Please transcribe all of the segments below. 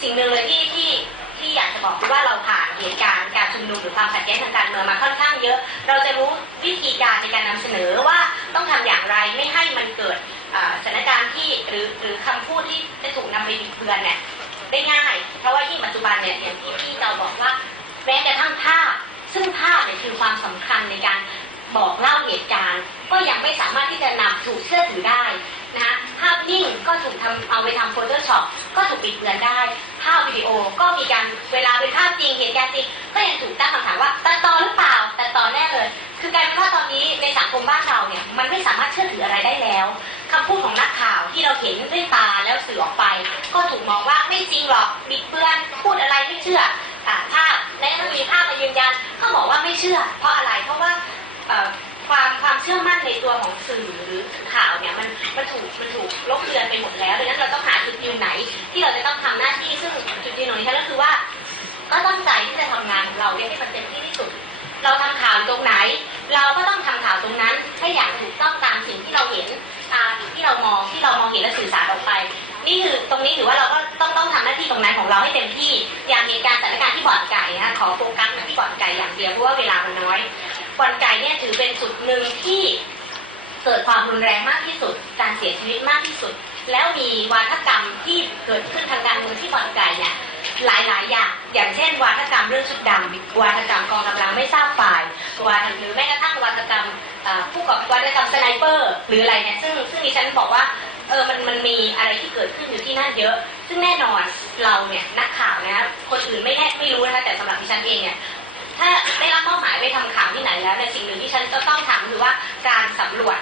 สิ่งหนึ่งเลยที่ที่ที่อยากจะบอกคือว่าเราผ่านเหตุการณ์การชุมนุมหรือความขัดแย้งทางการเมืองมาค่อนข้างเยอะ เราจะรู้วิธีการในการนำเสนอว่าต้องทำอย่างไรไม่ให้มันเกิดอ่าสถานการณ์ที่หรือหรือคำพูดที่จะถูกนำไปบิดเบือนเนี่ยได้ง่าย เพราะว่ายิ่งปัจจุบันเนี่ยอย่างที่พี่เราบอกว่าแม้กระทั่งภาพซึ่งภาพเนี่ยคือความสำคัญในการบอกเล่าเหตุการณ์ ก็ยังไม่สามารถที่จะนำถูกเชื่อถือได้นะคะ นิ่งก็ถูกทำเอาไปทำโฟโต้ช็อปก็ถูกปิดเบือนได้ ภาพวิดีโอก็มีการเวลาเป็นภาพจริงเหตุการณ์จริงก็ยังถูกตั้งคำถามว่าตัดต่อหรือเปล่าตัดต่อแน่เลย คือกลารเป็นว่าตอนนี้ในสังคมบ้านเราเนี่ยมันไม่สามารถเชื่อถืออะไรได้แล้วคำพูดของนักข่าวที่เราเห็นด้วยตาแล้วสื่อออกไป ก็ถูกมองว่าไม่จริงหรอกบิดเบือนพูดอะไรไม่เชื่อภาพและถ้ามีภาพมายืนยันก็บอกว่าไม่เชื่อ เพราะอะไรเพราะว่าความความเชื่อมั่นในตัวของสื่อหรือข่าวเนี่ยมันมันถูกมันถูกล เกือนไปหมดแล้วดังนั้นเราต้องหาจุดยืนไหน ที่เราจะต้องทำหน้าที่ซึ่งจุดยืนของดิฉันก็คือว่า ก็ตั้งใจที่จะทำงานของเราให้มันเต็มที่ที่สุด เราทำข่าวตรงไหน เราก็ต้องทำข่าวตรงนั้นให้อย่างถูกต้องตามสิ่งที่เราเห็นตามที่เรามองที่เรามองเห็นและสื่อสารออกไป นี่คือตรงนี้ถือว่าเราก็ต้องต้องทำหน้าที่ตรงนั้นของเราให้เต็มที่ อย่างเหตุการณ์สถานการณ์ที่บ่อนไก่นะคะขอโฟกัสที่บ่อนไก่อย่างเดียวเพราะว่าเวลามันน้อยบ่อนไก่เนี่ยถือเป็นจุดหนึ่งที่ เกิดความรุนแรงมากที่สุด การเสียชีวิตมากที่สุด แล้วมีวาทกรรมที่เกิดขึ้นทางการเมืองที่บ่อนไก่เนี่ยหลายๆอย่าง อย่างเช่น วาทกรรมเรื่องชุดดำวาทกรรมกองกำลังไม่ทราบฝ่ายวาทหรือแม้กระทั่งวาทกรรมผู้ก่อวาทกรรมสไนเปอร์ หรืออะไรเนี่ยซึ่งซึ่งดิฉันบอกว่าเออมันมันมีอะไรที่เกิดขึ้นอยู่ที่นั่นเยอะ ซึ่งแน่นอนเราเนี่ยนักข่าวนะคนอื่นไม่แน่ไม่รู้นะคะแต่สำหรับดิฉันเองเนี่ยถ้าได้รับมอบหมายไปทำข่าวที่ไหนแล้วในสิ่งหนึ่งที่ฉันจะต้องทำคือว่าการสำรวจ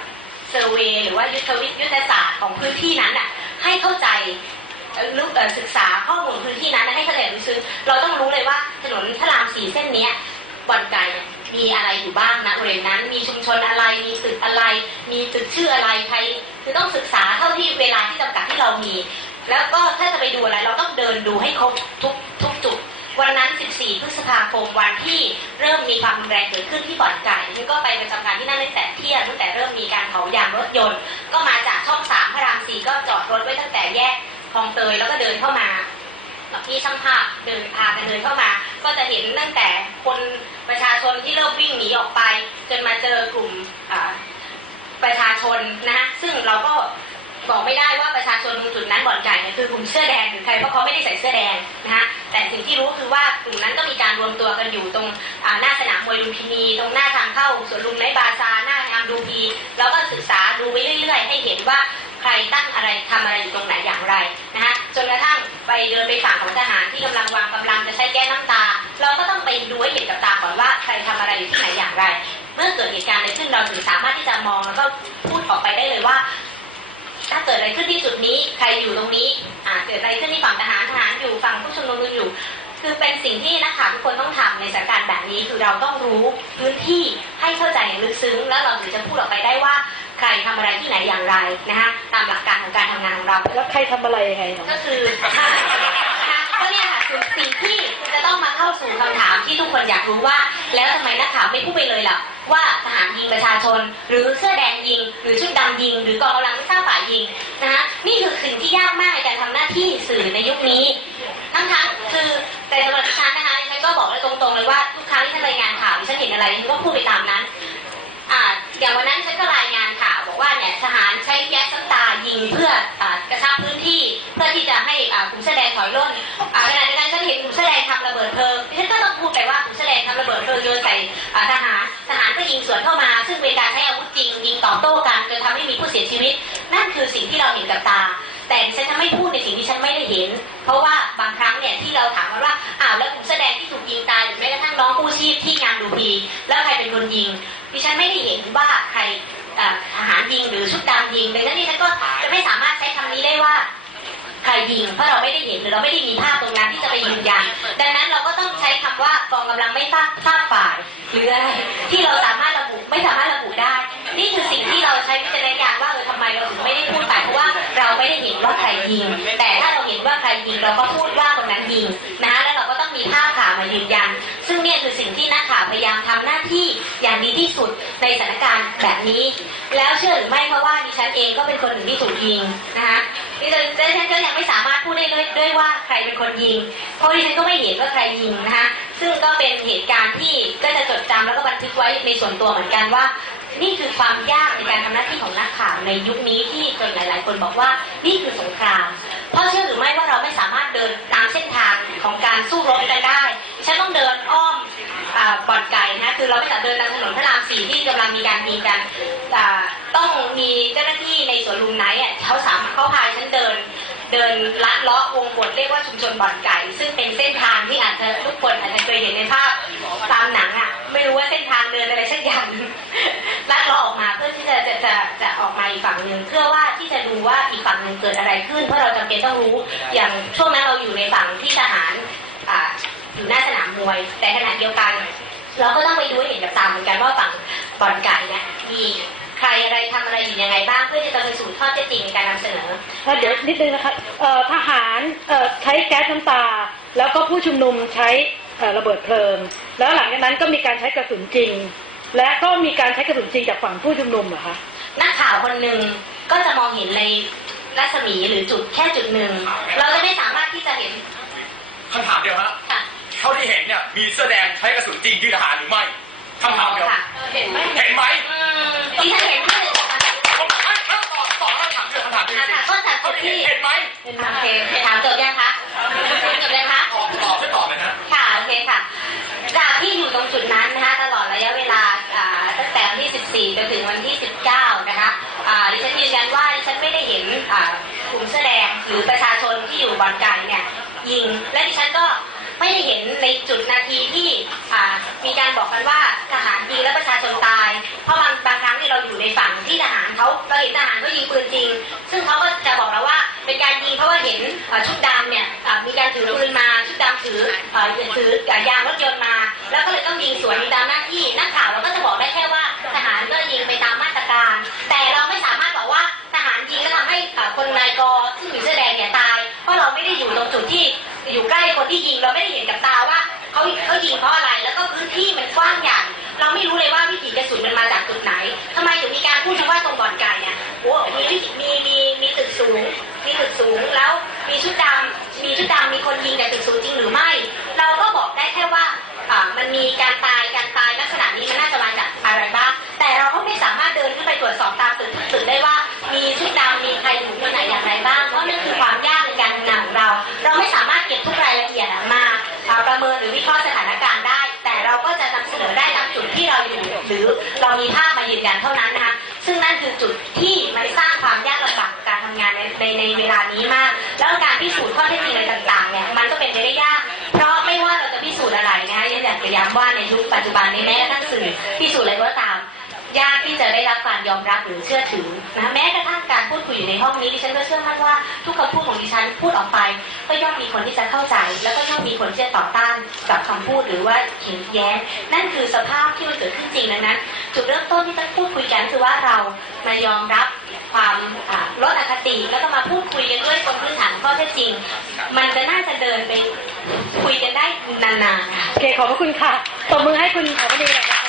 เซอ ร์หรือว่ายุทธวิทยุทธศาสตร์ของพื้นที่นั้นอะให้เข้าใจรู้เอ่อศึกษาข้อมูลพื้นที่นั้นให้เข้าใจรู้ซึ้งเราต้องรู้เลยว่าถนนพระรามสี่เส้นเนี้ยบ่อนไก่เนี่ยมีอะไรอยู่บ้างนะบริเวณนั้น มีชุมชนอะไร มีตึกอะไร มีตึกชื่ออะไรใครคือต้องศึกษาเท่าที่เวลาที่จำกัดที่เรามี แล้วก็ถ้าจะไปดูอะไร เราต้องเดินดูให้ครบทุก วันนั้น 14 พฤษภาคมวันที่เริ่มมีความรุนแรงเกิดขึ้นที่บ่อนไก่นี่ก็ไปประจำการที่นั่นตั้งแต่เที่ยงตั้งแต่เริ่มมีการเผายางรถยนต์ ก็มาจากช่องสามพระรามสี่ก็จอดรถไว้ตั้งแต่แยกคลองเตยแล้วก็เดินเข้ามาพี่ช่างภาพเดินพากันเดินเข้ามา ก็จะเห็นตั้งแต่คนประชาชนที่เริ่มวิ่งหนีออกไป จนมาเจอกลุ่มประชาชนนะฮะซึ่งเราก็ บอกไม่ได้ว่าประชาชนตรงจุดนั้นบ่อนไก่เนี่ยคือกลุ่มเสื้อแดงหรือใครเพราะเขาไม่ได้ใส่เสื้อแดงนะฮะแต่สิ่งที่รู้คือว่ากลุ่มนั้นก็มีการรวมตัวกันอยู่ตรงหน้าสนามมวยลุมพินี ตรงหน้าทางเข้าสวนลุมไนบาซาหน้าทางดูพีเราก็ศึกษาดูไปเรื่อย ๆ ให้เห็นว่าใครตั้งอะไรทำอะไรอยู่ตรงไหนอย่างไรนะฮะจนกระทั่งไปเดินไปฝั่งของทหารที่กำลังวางกำลังจะใช้แก๊สน้ำตา เราก็ต้องไปดูให้เห็นกับตาก่อนว่าใครทำอะไรอยู่ที่ไหนอย่างไร เมื่อเกิดเหตุการณ์อะไรขึ้นเราถึงสามารถที่จะมองแล้วก็พูดออกไปได้เลยว่า ถ้าเกิดอะไรขึ้นที่จุดนี้ ใครอยู่ตรงนี้อ่าเกิดอะไรขึ้นที่ฝั่งทหารทหารอยู่ฝั่งผู้ชุมนุมอยู่ คือเป็นสิ่งที่นักข่าวทุกคนต้องทำในสถานการณ์แบบนี้ คือเราต้องรู้พื้นที่ให้เข้าใจอย่างลึกซึ้ง แล้วเราถึงจะพูดออกไปได้ว่าใครทำอะไรที่ไหนอย่างไรนะคะตามหลักการของการทำงานของเราแล้วใครทำอะไรยังไงเนาะก็คือ สิ่งที่จะต้องมาเข้าสู่คำถามที่ทุกคนอยากรู้ว่า แล้วทำไมนักข่าวไม่พูดไปเลยล่ะ ว่าทหารยิงประชาชน หรือเสื้อแดงยิง หรือชุดดำยิง หรือกองกำลังไม่ทราบฝ่ายยิงนะคะนี่คือสิ่งที่ยากมากในการทำหน้าที่สื่อในยุคนี้ ซึ่งเป็นการใช้อาวุธจริงยิงตอบโต้กันจนทำให้มีผู้เสียชีวิต นั่นคือสิ่งที่เราเห็นกับตา แต่ฉันจะไม่พูดในสิ่งที่ฉันไม่ได้เห็น เพราะว่าบางครั้งเนี่ยที่เราถามกันว่าอ้าวแล้วกลุ่มแสดงที่ถูกยิงตายหรือแม้กระทั่งน้องกู้ชีพที่งานดูพีแล้วใครเป็นคนยิงดิฉันไม่ได้เห็นว่าใครอ่อทหารยิงหรือชุดดำยิงดังนั้นดิฉันก็จะไม่สามารถใช้คำนี้ได้ว่าใครยิงเพราะเราไม่ได้เห็นหรือเราไม่ได้มีภาพตรงนั้นที่จะไปยืนยันดังนั้นเราก็ต้องใช้คำว่ากองกำลังไม่ทราบทราบฝ่ายหรืออะไรที่เราสามารถ สามารถระบุได้ นี่คือสิ่งที่เราใช้วิจารณญาณว่าเออทำไมเราถึงไม่ได้พูดไปเพราะว่าเราไม่ได้เห็นว่าใครยิง แต่ถ้าเราเห็นว่าใครยิงเราก็พูดว่าคนนั้นยิงนะคะแล้วเราก็ต้องมีภาพข่าวมายืนยัน ซึ่งเนี่ยคือสิ่งที่นักข่าวพยายามทำหน้าที่อย่างดีที่สุดในสถานการณ์แบบนี้ แล้วเชื่อหรือไม่เพราะว่าดิฉันเองก็เป็นคนหนึ่งที่ถูกยิงนะคะดิฉันดิฉันก็ยังไม่สามารถพูดได้ด้วยว่าใครเป็นคนยิง เพราะดิฉันก็ไม่เห็นว่าใครยิงนะคะ ซึ่งก็เป็นเหตุการณ์ที่ก็จะจดจำแล้วก็บันทึกไว้ในส่วนตัวเหมือนกันว่า นี่คือความยากในการทำหน้าที่ของนักข่าวในยุคนี้ที่คนหลาย ๆ คนบอกว่านี่คือสงคราม เพราะเชื่อหรือไม่ว่าเราไม่สามารถเดินตามเส้นทางของการสู้รบกันได้ฉันต้องเดินอ้อมบ่อนไก่นะคือเราไม่สามารถเดินตามถนนพระรามสี่ที่กำลังมีการยิงกันต้องมีเจ้าหน้าที่ในสวนลุมไนท์เขาสามารถเขาพาฉันเดิน เดินลัดเลาะวงกฏเรียกว่าชุมชนบ่อนไก่ ซึ่งเป็นเส้นทางที่อาจจะทุกคนอาจจะเคยเห็นในภาพตามหนังอะ ไม่รู้ว่าเส้นทางเดินอะไรสักอย่างลัดเลาะออกมาเพื่อที่จะจะจะจะออกมาอีกฝั่งหนึ่งเพื่อว่าที่จะดูว่าอีกฝั่งหนึ่งเกิดอะไรขึ้น เพราะเราจำเป็นต้องรู้อย่างช่วงนั้นเราอยู่ในฝั่งที่ทหารอ่าอยู่หน้าสนามมวย แต่ขณะเดียวกัน เราก็ต้องไปดูเห็นกับตาเหมือนกันว่าฝั่งบ่อนไก่เนี่ยมี อะไรทำอะไรอยู่ยังไงบ้างเพื่อที่จะไปสู่ข้อเท็จจริงในการนำเสนอเอ่อเดี๋ยวนิดนึงนะคะเอ่อทหารเอ่อใช้แก๊สน้ำตา แล้วก็ผู้ชุมนุมใช้เอ่อระเบิดเพลิง แล้วหลังจากนั้นก็มีการใช้กระสุนจริง และก็มีการใช้กระสุนจริงจากฝั่งผู้ชุมนุมเหรอคะนักข่าวคนหนึ่งก็จะมองเห็นในรัศมีหรือจุดแค่จุดหนึ่งเราจะไม่สามารถที่จะเห็นคำถามเดียวฮะค่ะเท่าที่เห็นเนี่ยมีเสื้อแดงใช้กระสุนจริงที่ทหารหรือไม่คำถามเดียวค่ะเห็นไหมเห็นไหม อืมดิฉันเห็นด้วยค่ะผมไม่ไม่ตอบตอบคำถามเดียวคำถามเดียวจริงก็จากเท่าจุดที่ที่เห็นไหมโอเคถามจบยังคะจบยังคะตอบตอบไม่ตอบเลยนะ ค่ะโอเคค่ะ จากที่อยู่ตรงจุดนั้นนะคะตลอดระยะเวลาอ่าตั้งแต่วันที่ 14 จนถึงวันที่ 19 นะคะอ่าดิฉันยืนยันว่าดิฉันไม่ได้เห็นอ่ากลุ่มเสื้อแดงหรือประชาชนที่อยู่บอนไก่เนี่ยยิง และดิฉันก็ไม่ได้เห็นในจุดนาทีที่ เลยต้อยิงสวนตามหน้าที่นักข่าวเราก็จะบอกได้แค่ว่า ทหารก็ยิงไปตามมาตรการ แต่เราไม่สามารถบอกว่าทหารยิงแล้วทำให้คนนายกซึ่งอยู่เสื้อแดงเนี่ยตาย เพราะเราไม่ได้อยู่ตรงจุดที่อยู่ใกล้คนที่ยิงเราไม่ได้เห็นกับตาว่าเขาเขายิงเพราะอะไร หรือเรามีภาพมายืนยันเท่านั้นนะคะซึ่งนั่นคือจุดที่มันสร้างความยากลำบากกับการทำงานในในในเวลานี้มาก แล้วการพิสูจน์ข้อเท็จจริงอะไรต่างๆเนี่ยมันก็เป็นไปได้ยาก เพราะไม่ว่าเราจะพิสูจน์อะไรนะคะยังอยากจะย้ำว่าในยุคปัจจุบันนี้แม้กระทั่งสื่อพิสูจน์อะไรก็ตาม ยากที่จะได้รับการยอมรับหรือเชื่อถือนะแม้กระทั่งการพูดคุยอยู่ในห้องนี้ดิฉันก็เชื่อมั่นว่าทุกคำพูดของดิฉันพูดออกไป ก็ย่อมมีคนที่จะเข้าใจ แล้วก็ย่อมมีคนที่จะต่อต้านกับคำพูดหรือว่าเห็นแย้งนั่นคือสภาพที่มันเกิดขึ้นจริงดังนั้น จุดเริ่มต้นที่ต้องพูดคุยกันคือว่าเรามายอมรับความอ่าลดอคติแล้วก็มาพูดคุยกันด้วยบนพื้นฐานข้อเท็จจริง มันจะน่าจะเดินไปคุยกันได้นานๆค่ะโอเคขอบพระคุณค่ะตบมือให้คุณขอัปนีหน่อยนะคะ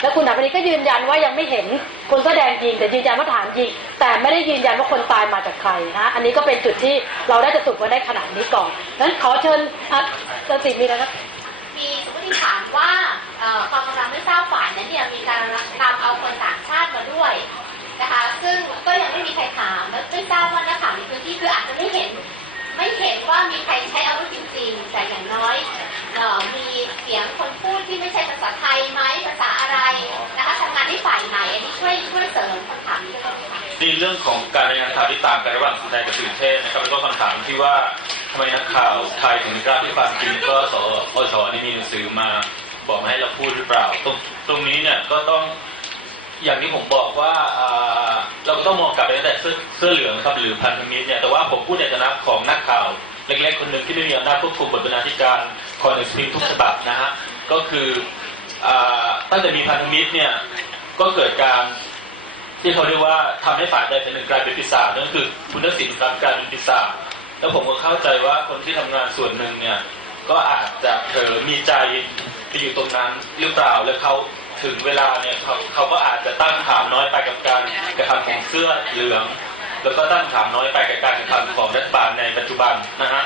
แล้วคุณอัปนีก็ยืนยันว่ายังไม่เห็นคนแสอแดงยิงแต่ยืนยันว่าฐานยิงแต่ไม่ได้ยืนยันว่าคนตายมาจากใครนะอันนี้ก็เป็นจุดที่เราได้จะสุดมาได้ขนาดนี้ก่อนนั้นขอเชิญอะสติมีอะไรนะมีสมมติฐานว่าเอ่อกองกำลังไม่ทราบฝ่ายนั้นเนี่ยมีการนำเอาคนต่างชาติมาด้วยนะคะซึ่งก็ยังไม่มีใครถามและไม่ทราบว่านักข่าวในพื้นที่คืออาจจะไม่เห็น ไม่เห็นว่ามีใครใช้อาวุธจริงๆแต่อย่างน้อยออมีเสียงคนพูดที่ไม่ใช่ภาษาไทยไหมภาษา เรื่องของการรายงานข่าวที่ต่างกันระหว่างสื่อไทยกับสื่อเทศนะครับแล้วก็คำถามที่ว่าทำไมนักข่าวไทยถึงกล้าที่ความจริงก็สอชนี่มีหนังสือมาบอกมาให้เราพูดหรือเปล่า ตรงตรงนี้เนี่ยก็ต้องอย่างที่ผมบอกว่าเราต้องมองกลับไปตั้งแต่เสื้อเสื้อเหลืองครับหรือพันธมิตรเนี่ยแต่ว่าผมพูดในฐานะของนักข่าวเล็กๆคนหนึ่งที่ไม่มีอำนาจควบคุมบทบรรณาธิการคอยหนังสือพิมทุกฉบับนะฮะก็คืออตั้งแต่มีพันธมิตรเนี่ยก็เกิดการ ที่เขาเรียกว่าทำให้ฝ่ายใดฝ่ายหนึ่งกลายเป็นปีศาจนั่นคือคุณทักษิณครับกลายเป็นปีศาจแล้วผมก็เข้าใจว่าคนที่ทำงานส่วนหนึ่งเนี่ย ก็อาจจะเผลอมีใจไปอยู่ตรงนั้นหรือเปล่าแล้วเขาถึงเวลาเนี่ยเขาเขาก็อาจจะตั้งคำถามน้อยไปกับการกระทำของเสื้อเหลือง แล้วก็ตั้งคำถามน้อยไปกับการกระทำของรัฐบาลในปัจจุบันนะฮะ